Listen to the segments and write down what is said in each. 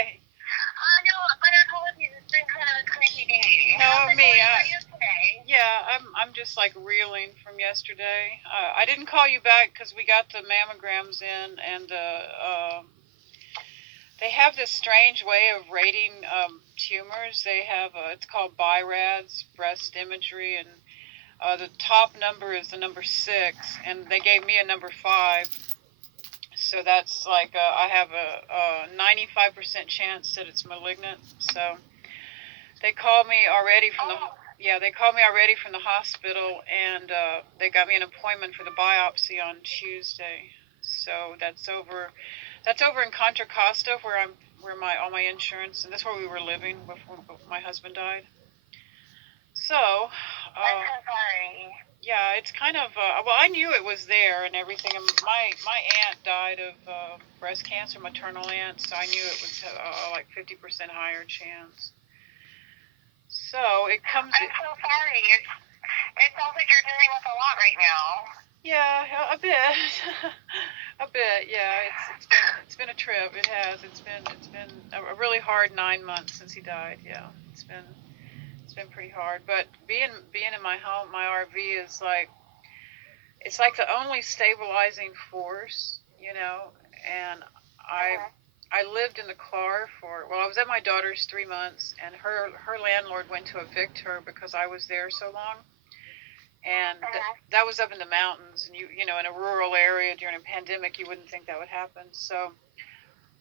okay? No, but apologies. It's been kind of a crazy day. No, How's it me. going for you today? Yeah, I'm just like reeling from yesterday. I didn't call you back because we got the mammograms in, and they have this strange way of rating tumors. They have it's called BIRADS, breast imagery, and the top number is the number 6, and they gave me a number 5. So that's like I have a 95% chance that it's malignant. So they called me already from they called me already from the hospital, and they got me an appointment for the biopsy on Tuesday. So that's over in Contra Costa, where all my insurance, and that's where we were living before my husband died. So I'm so sorry. yeah, it's kind of well, I knew it was there and everything. And my aunt died of breast cancer, maternal aunt, so I knew it was like 50% higher chance. So it comes. I'm so sorry. It sounds like you're dealing with a lot right now. Yeah, a bit, a bit. Yeah, it's been a trip. It has. It's been a really hard 9 months since he died. Yeah, it's been pretty hard. But being in my home, my RV is like, it's like the only stabilizing force, and I lived in the car I was at my daughter's 3 months, and her landlord went to evict her because I was there so long. And that was up in the mountains, and in a rural area during a pandemic, you wouldn't think that would happen. So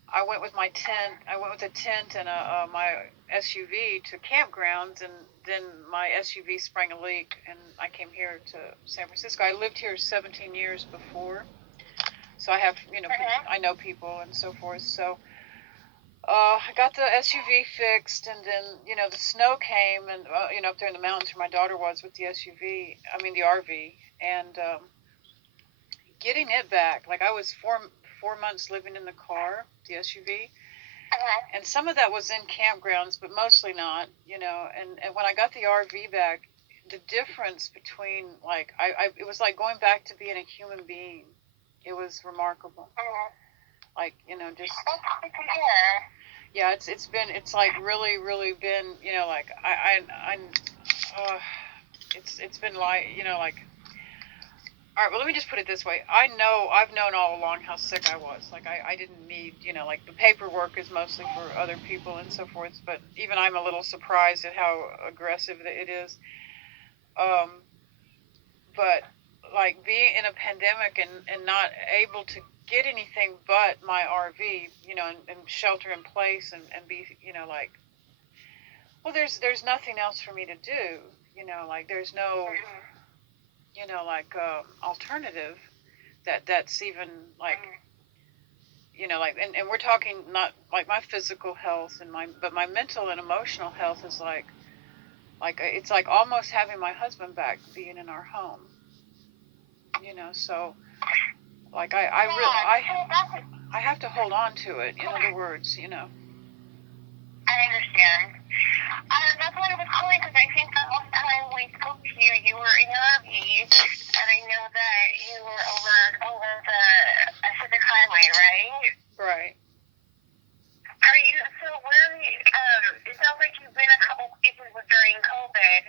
I went with my tent. I went with a tent and my SUV to campgrounds, and then my SUV sprang a leak, and I came here to San Francisco. I lived here 17 years before, so I have, I know people and so forth. So I got the SUV fixed, and then, the snow came, and, up there in the mountains where my daughter was with the the RV, and getting it back. Like, I was 4 months living in the car, the SUV, and some of that was in campgrounds, but mostly not, and when I got the RV back, the difference between, like, it was like going back to being a human being. It was remarkable. Like, just... Yeah, it's like really been, like, it's been like, like... All right, well, let me just put it this way. I've known all along how sick I was. Like, I didn't need, like, the paperwork is mostly for other people and so forth, but even I'm a little surprised at how aggressive it is. But, like, being in a pandemic and not able to get anything but my RV, and shelter in place and be, like, well, there's nothing else for me to do, like, there's no, like, alternative that's even, like, like, and we're talking not like my physical health but my mental and emotional health is like it's like almost having my husband back, being in our home, so, like, I have to hold on to it, in other words, I understand. That's why I was calling, because I think that last time we spoke to you, you were in your RV, and I know that you were over the Pacific Highway, right? Right. Are you, so where, it sounds like you've been a couple places during COVID.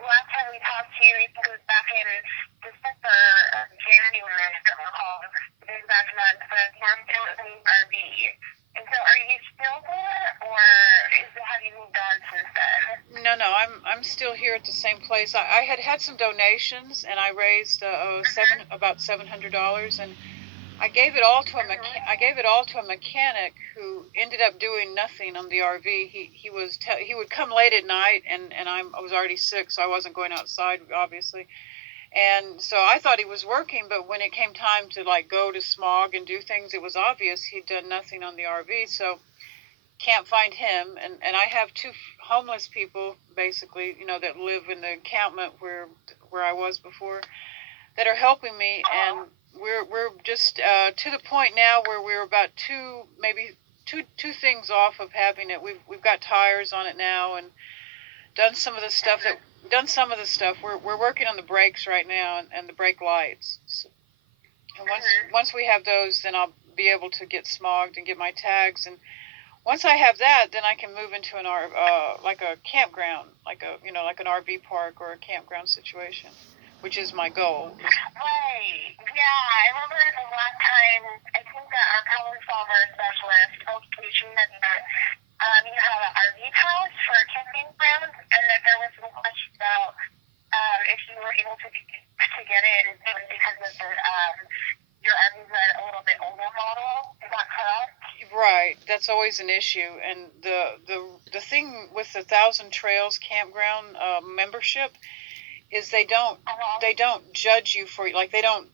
Last time we talked to you, I think it was back in December, January, I don't recall. It was back month, but you're still in the RV. And so are you still there, or have you moved on since then? No, I'm still here at the same place. I had some donations, and I raised about $700, and I gave it all to a mechanic who ended up doing nothing on the RV. He would come late at night, and I was already sick, so I wasn't going outside, obviously. And so I thought he was working, but when it came time to, like, go to Smog and do things, it was obvious he'd done nothing on the RV, so can't find him. And I have 2 homeless people, basically, that live in the encampment where I was before, that are helping me, and we're just to the point now where we're about maybe two things off of having it. We've got tires on it now, and done some of the stuff. We're working on the brakes right now, and the brake lights. So, and once we have those, then I'll be able to get smogged and get my tags. And once I have that, then I can move into an like a campground, like a like an RV park or a campground situation, which is my goal. Right. Yeah, I remember the last time, I think that our problem solver specialist told Katrina that you have an RV pass for camping grounds, and that there was some question about if you were able to get in because of the your RV's a little bit older model. Is that correct? Right, that's always an issue, and the thing with the Thousand Trails campground membership is they don't judge you for, like, they don't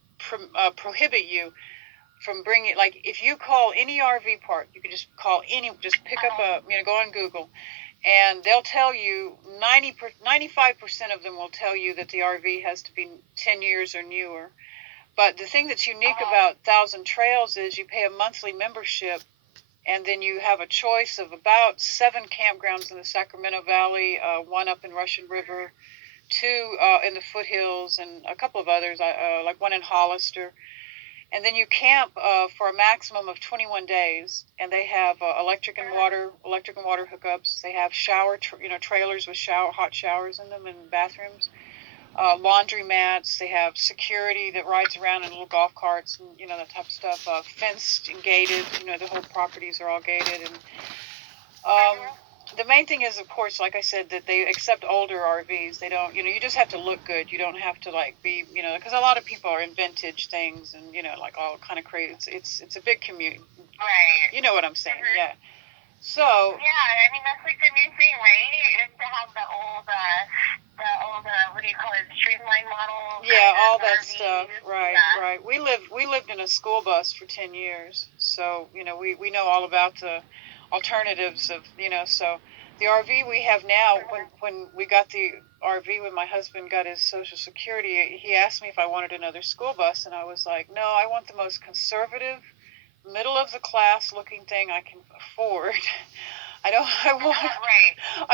prohibit you from bringing, like, if you call any RV park, you can just call just pick up go on Google, and they'll tell you 95% of them will tell you that the RV has to be 10 years or newer. But the thing that's unique about Thousand Trails is you pay a monthly membership, and then you have a choice of about 7 campgrounds in the Sacramento Valley, 1 up in Russian River, 2 in the foothills, and a couple of others, like 1 in Hollister. And then you camp for a maximum of 21 days, and they have electric and water hookups. They have trailers with hot showers in them and bathrooms. Laundry mats. They have security that rides around in little golf carts and that type of stuff. Fenced and gated. The whole properties are all gated. And the main thing is, of course, like I said, that they accept older RVs. They don't. You just have to look good. You don't have to be. Because a lot of people are in vintage things and like all kind of crazy. It's a big community. Right. You know what I'm saying? Yeah. So. Yeah, I mean that's like the new thing, right? Is to have the old what do you call it, streamline model. Yeah, all that RVs. stuff. Right, yeah. right. We lived in a school bus for 10 years, so we know all about the alternatives of So the RV we have now, when we got the RV, when my husband got his Social Security, he asked me if I wanted another school bus, and I was like, no, I want the most conservative, middle of the class looking thing I can afford. I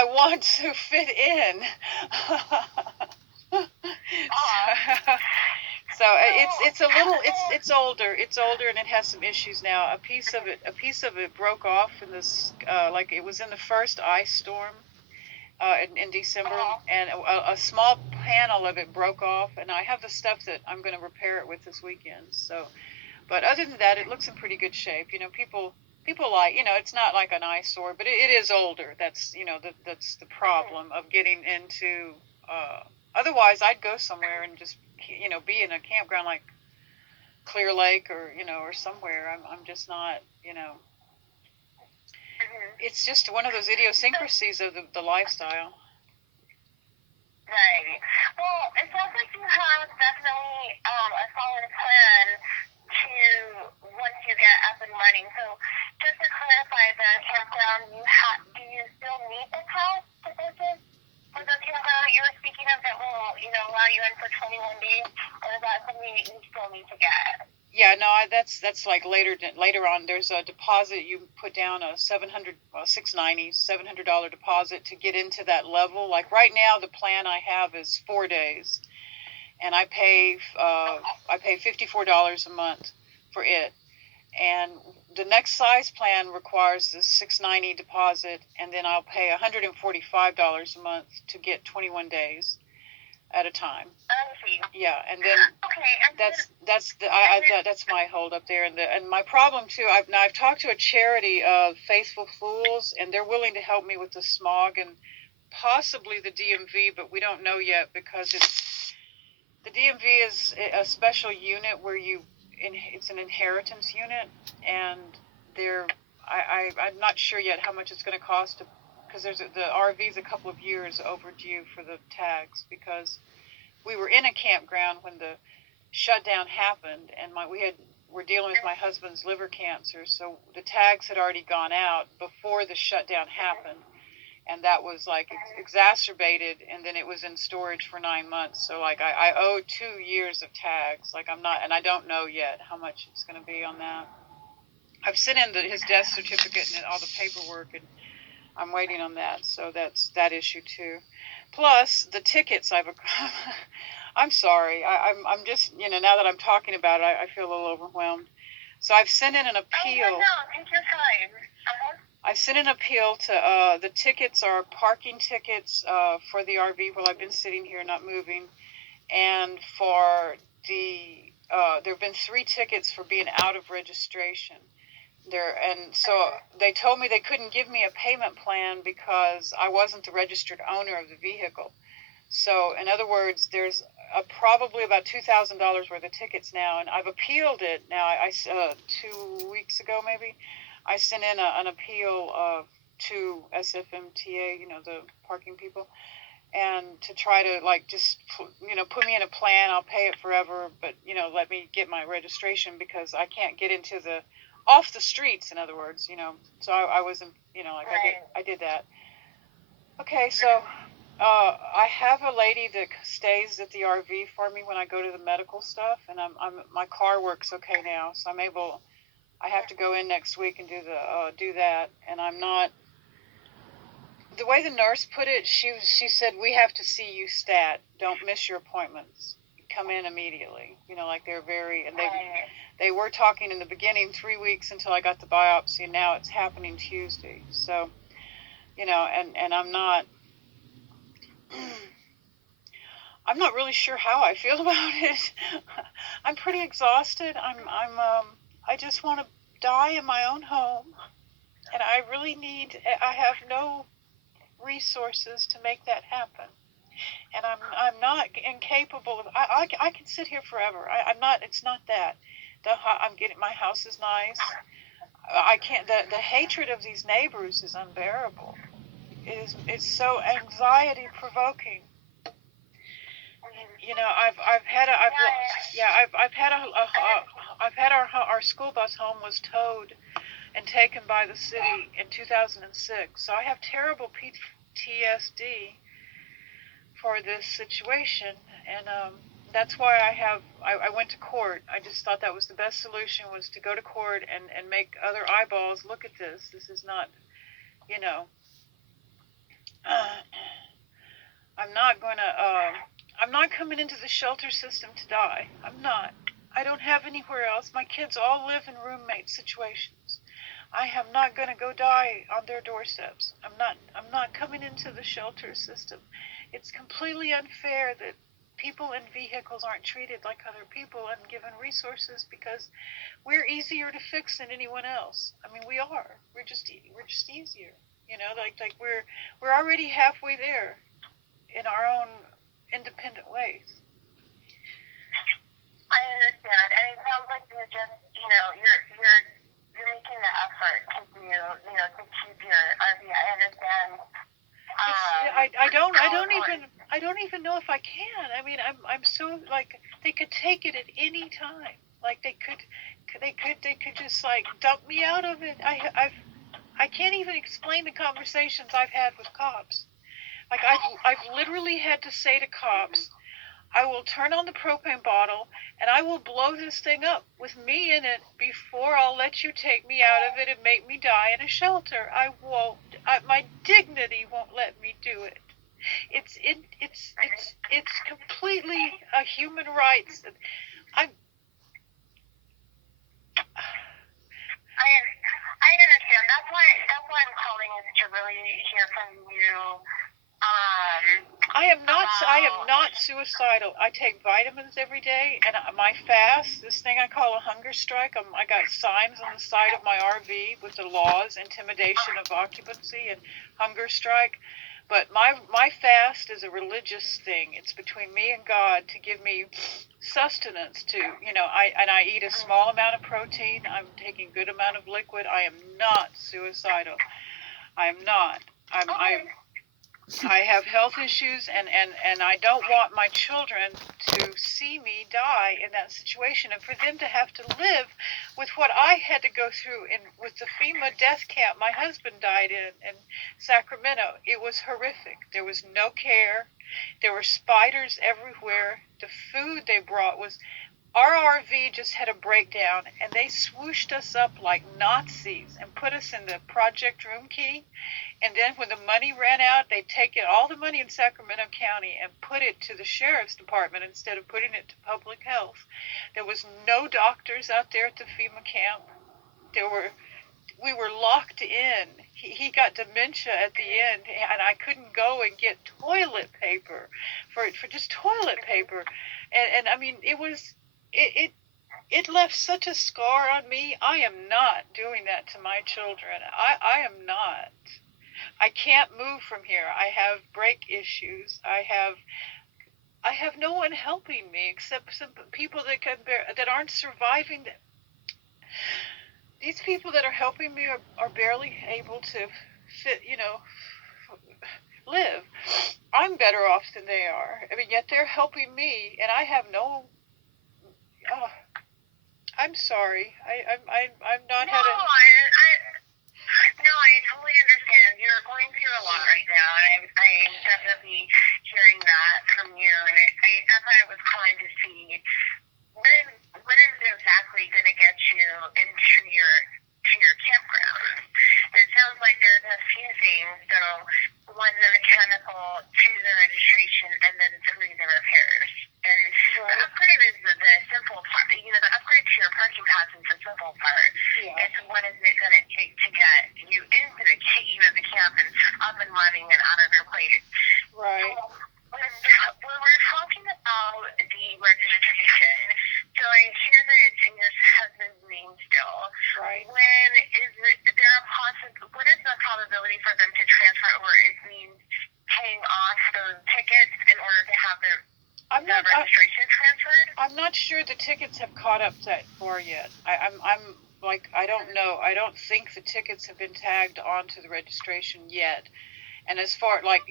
want to fit in. So it's older and it has some issues now. A piece of it broke off in this like it was in the first ice storm in December, and a small panel of it broke off, and I have the stuff that I'm going to repair it with this weekend. So, but other than that, it looks in pretty good shape. People like, it's not like an eyesore, but it is older. That's that's the problem of getting into. Otherwise, I'd go somewhere and just be in a campground like Clear Lake or somewhere. I'm just not. It's just one of those idiosyncrasies of the lifestyle. Right. Well, it sounds like you have definitely a solid plan to once you get up and running. So just to clarify, the campground do you still need the pass to go to for the campground you were speaking of that will allow you in for 21 days, or is that something that you still need to get? Yeah, no, that's like later on. There's a deposit you put down, a $700 deposit to get into that level. Like right now, the plan I have is 4 days, and I pay $54 a month for it. And the next size plan requires the $690 deposit, and then I'll pay $145 a month to get 21 days at a time. Yeah, and then that's my hold up there, and my problem too. I've talked to a charity of Faithful Fools, and they're willing to help me with the smog and possibly the DMV, but we don't know yet because the DMV is a special unit where it's an inheritance unit, and I'm not sure yet how much it's going to cost because the RV's a couple of years overdue for the tags, because we were in a campground when the shutdown happened, and we're dealing with my husband's liver cancer, so the tags had already gone out before the shutdown happened, and that was like exacerbated, and then it was in storage for 9 months. So like I owe 2 years of tags. Like and I don't know yet how much it's going to be on that. I've sent in his death certificate and all the paperwork, and I'm waiting on that. So that's that issue too. Plus the tickets. I'm sorry. I'm just now that I'm talking about it, I feel a little overwhelmed. So I've sent in an appeal. Oh, no, take your time. I sent an appeal to, the tickets are parking tickets for the RV while I've been sitting here not moving, and for there have been 3 tickets for being out of registration. And so they told me they couldn't give me a payment plan because I wasn't the registered owner of the vehicle. So in other words, there's probably about $2,000 worth of tickets now, and I've appealed it now. 2 weeks ago maybe, I sent in an appeal to SFMTA, the parking people, and to try to just put me in a plan. I'll pay it forever, but let me get my registration because I can't get into the off the streets. In other words, so I wasn't, I did that. Okay, so I have a lady that stays at the RV for me when I go to the medical stuff, and my car works okay now, so I have to go in next week and do that, and I'm not. The way the nurse put it, she said, we have to see you stat. Don't miss your appointments. Come in immediately. They're very, and they were talking in the beginning 3 weeks until I got the biopsy, and now it's happening Tuesday. So, and I'm not really sure how I feel about it. I'm pretty exhausted. I just want to die in my own home, and I have no resources to make that happen, and I'm not incapable of. I can sit here forever. I'm not. It's not that. I'm getting. My house is nice. I can't. The hatred of these neighbors is unbearable. It's so anxiety provoking. I've had our school bus home was towed and taken by the city in 2006. So I have terrible PTSD for this situation, and that's why I went to court. I just thought that was the best solution, was to go to court and make other eyeballs look at this. This is not, I'm not coming into the shelter system to die. I'm not. I don't have anywhere else. My kids all live in roommate situations. I am not going to go die on their doorsteps. I'm not coming into the shelter system. It's completely unfair that people in vehicles aren't treated like other people and given resources, because we're easier to fix than anyone else. I mean, we are. We're just easier. We're already halfway there in our own independent ways. I understand, and it sounds like you're just, you're making the effort to to keep your RV. I understand. I don't even know if I can. I mean, I'm so they could take it at any time. They could just dump me out of it. I can't even explain the conversations I've had with cops. I've literally had to say to cops, I will turn on the propane bottle and I will blow this thing up with me in it before I'll let you take me out of it and make me die in a shelter. I won't. My dignity won't let me do it. It's completely a human rights. I understand. That's why I'm calling, is to really hear from you. I am not suicidal. I take vitamins every day, and my fast, this thing I call a hunger strike. I got signs on the side of my RV with the laws, intimidation of occupancy and hunger strike. But my fast is a religious thing. It's between me and God to give me sustenance to, I eat a small amount of protein. I'm taking a good amount of liquid. I am not suicidal. I am not. I have health issues, and I don't want my children to see me die in that situation, and for them to have to live with what I had to go through with the FEMA death camp my husband died in Sacramento. It was horrific. There was no care. There were spiders everywhere. The food they brought was... Our RV just had a breakdown, and they swooshed us up like Nazis and put us in the project room key. And then when the money ran out, they'd take all the money in Sacramento County and put it to the sheriff's department instead of putting it to public health. There was no doctors out there at the FEMA camp. We were locked in. he got dementia at the end, and I couldn't go and get toilet paper for just toilet paper, and I mean it left such a scar on me. I am not doing that to my children. I am not. I can't move from here. I have brake issues. I have no one helping me except some people that aren't surviving. These people that are helping me are barely able to live. I'm better off than they are. I mean, yet they're helping me, and I have no. Oh, I'm sorry. I'm not No, had a. no, I totally understand. You're going through a lot right now. I'm definitely hearing that from you, and that's why I was calling to see what is exactly going to get you into your campground. It sounds like there's a few things. So one, the mechanical, two, the registration, and then three, the repairs. And the upgrade is the simple part. The upgrade to your parking pass is the simple part. Yeah. It's what is it going to take to get you into the camp and up and running and out of your place. Right. So when we're talking about the registration, so I hear that it's in your husband's name still. Right. When is there a what is the probability for them to transfer, or it means paying off those tickets in order to have the registration transferred? I'm not sure the tickets have caught up that far yet. I'm like, I don't know. I don't think the tickets have been tagged onto the registration yet. And as far like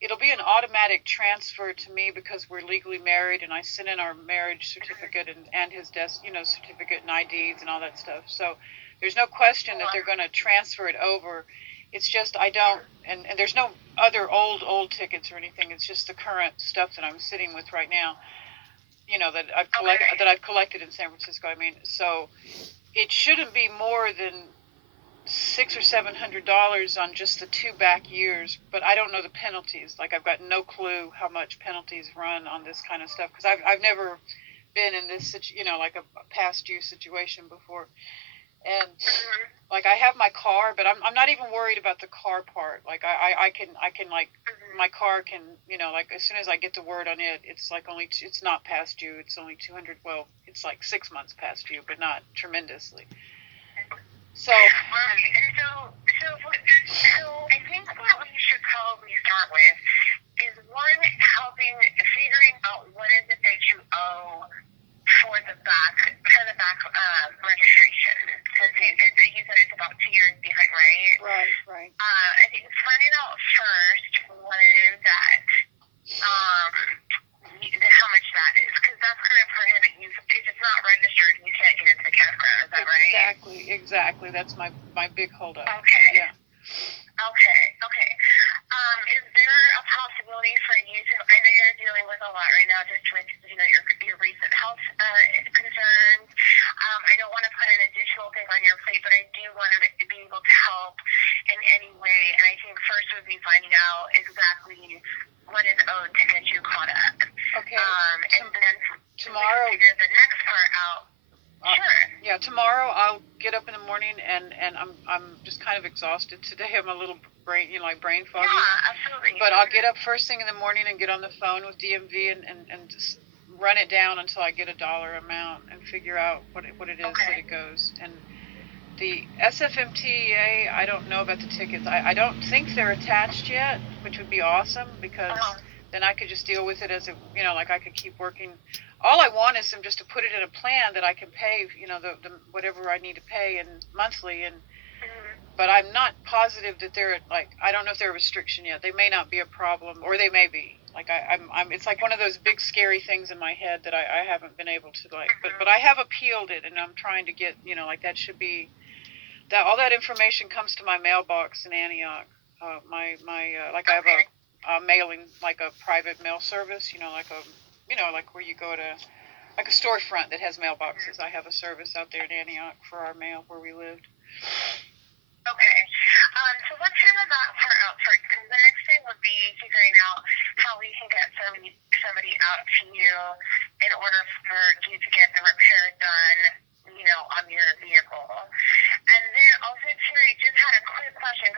it'll be an automatic transfer to me because we're legally married, and I sent in our marriage certificate and his death certificate and IDs and all that stuff. So there's no question that they're going to transfer it over. It's just I don't, and there's no other old tickets or anything. It's just the current stuff that I'm sitting with right now. That I've collected in San Francisco. I mean, so it shouldn't be more than $600 or $700 on just the 2 back years, but I don't know the penalties. Like I've got no clue how much penalties run on this kind of stuff because I've never been in this like a past due situation before. And like I have my car, but I'm not even worried about the car part. Like I can like my car can like as soon as I get the word on it, it's like it's not past due. It's only 200. Well, it's like 6 months past due, but not tremendously. So I think what we should probably start with is one, figuring out what is it that you owe for the back registration. Okay, you said it's about 2 years behind, right? Right. I think finding out first what it is that how much that is, because that's going to prohibit you. If it's not registered, you can't get into the campground. Is that right? Exactly. That's my big holdup. Okay. Yeah. Okay. Is there a possibility for you to? I know you're dealing with a lot right now, just with your recent health concerns. I don't want to put an additional thing on your plate, but I do want to be able to help in any way. And I think first would be finding out exactly what is owed to get you caught up. Okay. And then tomorrow, figure the next part out. Sure. Yeah, tomorrow I'll get up in the morning and I'm just kind of exhausted today. I'm a little brain foggy. Yeah, absolutely. But I'll get up first thing in the morning and get on the phone with DMV and just run it down until I get a dollar amount and figure out what it is that it goes. And the SFMTEA, I don't know about the tickets. I don't think they're attached yet, which would be awesome because then I could just deal with it as like I could keep working. All I want is them just to put it in a plan that I can pay, the whatever I need to pay and monthly. But I'm not positive that they're I don't know if they're a restriction yet. They may not be a problem, or they may be. Like I'm it's like one of those big scary things in my head that I haven't been able to but I have appealed it, and I'm trying to get that should be that all that information comes to my mailbox in Antioch. I have a mailing, like a private mail service, like where you go to, like a storefront that has mailboxes. I have a service out there in Antioch for our mail where we lived. Okay. So let's handle that part out first, because the next thing would be figuring out how we can get somebody out to you in order for you to get the repair done, on your vehicle. And then also, Terry, just had a quick question.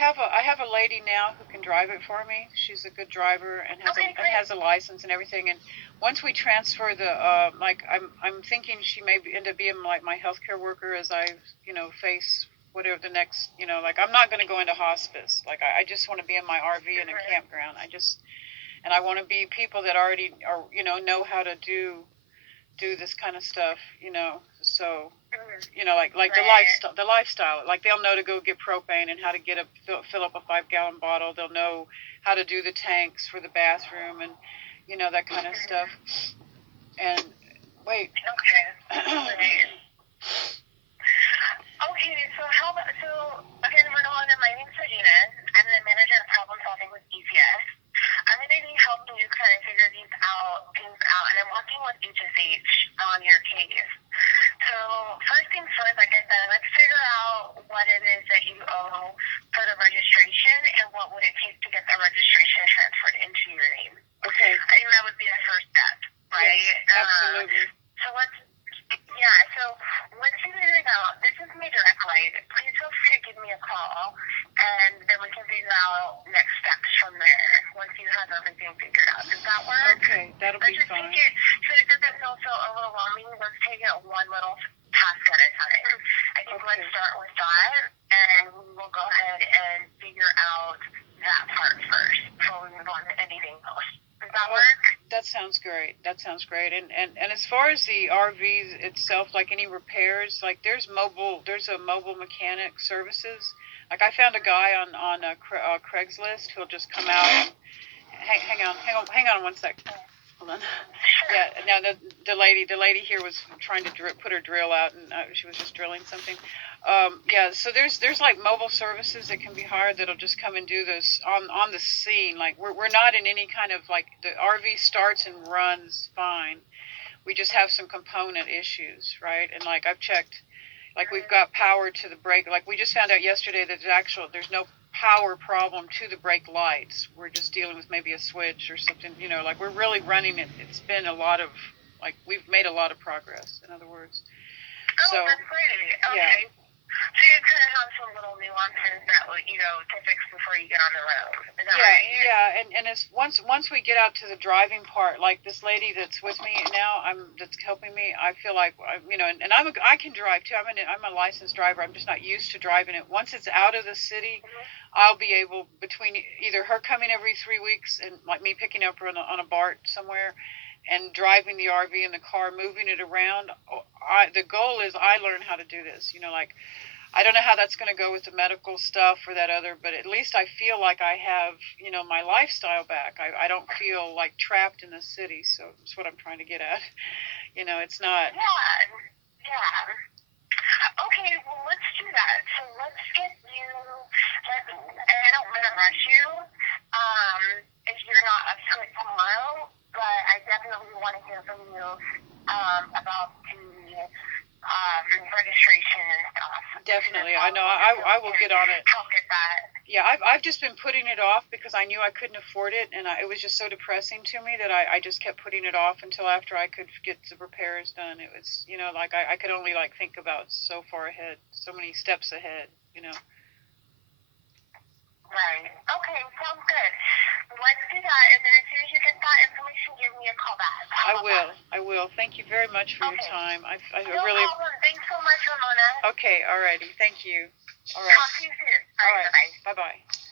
I have a lady now who can drive it for me. She's a good driver and has a license and everything. And once we transfer the like, I'm thinking she may end up being like my healthcare worker as I face whatever the next like I'm not going to go into hospice. Like I just want to be in my RV in a campground. And I want to be people that already are know how to do this kind of stuff. So. Like the lifestyle. Like they'll know to go get propane and how to fill up a 5-gallon bottle. They'll know how to do the tanks for the bathroom and that kind of stuff. And wait. Okay. Okay, so again, we're going to my name's Regina. I'm the manager of problem solving with ECS. I'm going to be helping you kind of figure things out, and I'm working with HSH on your case. So first things first, like I said, let's figure out what it is that you owe for the registration and what would it take to get the registration transferred into your name. Okay. I think that would be the first step, right? Yes, absolutely. So let's figure it out. This is my direct line. Please feel free to give me a call, and then we can figure out next steps from there once you have everything figured out. Does that work? Okay, that'll be fine. So it doesn't feel so overwhelming. Let's take it one little task at a time. I think let's start with that, and we'll go ahead and figure out that part first before we move on to anything else. Does that work? That sounds great. And as far as the RV itself, like any repairs, like there's a mobile mechanic services. Like I found a guy on Craigslist who'll just come out and hang on 1 sec. Hold on. Yeah. Now the lady here was trying to put her drill out, and she was just drilling something. Yeah. So there's like mobile services that can be hired that'll just come and do this on the scene. Like we're not in any kind of like the RV starts and runs fine. We just have some component issues, right? And like I've checked, like we've got power to the brake. Like we just found out yesterday that there's no power problem to the brake lights. We're just dealing with maybe a switch or something, like we're really running it. It's been a lot of, like, we've made a lot of progress, in other words. Oh, that's great. Okay. Yeah. So you kind of have some little nuances that, to fix before you get on the road. Is that right? Yeah, and it's once we get out to the driving part, like this lady that's with me now, that's helping me. I feel like and I can drive too. I'm a licensed driver. I'm just not used to driving it. Once it's out of the city, I'll be able, between either her coming every 3 weeks and like me picking up her on a BART somewhere, and driving the RV in the car, moving it around. The goal is I learn how to do this. Like, I don't know how that's going to go with the medical stuff or that other, but at least I feel like I have, my lifestyle back. I don't feel like trapped in the city. So that's what I'm trying to get at. It's not. Yeah. Okay, well, let's do that. So let's get you, and I don't want to rush you if you're not up to it tomorrow, but I definitely want to hear from you about the registration and stuff. Definitely, I know. I will get on it. Help get that. Yeah, I've just been putting it off because I knew I couldn't afford it, and it was just so depressing to me that I just kept putting it off until after I could get the repairs done. It was, like I could only like think about so far ahead, so many steps ahead, Right. Okay, sounds good. Let's do that, and then as soon as you get that information, give me a call back. I will. Thank you very much for your time. I no really. problem. Thanks so much, Ramona. Okay, alrighty. Thank you. All right. Talk to you soon. All right. Bye-bye. Bye-bye.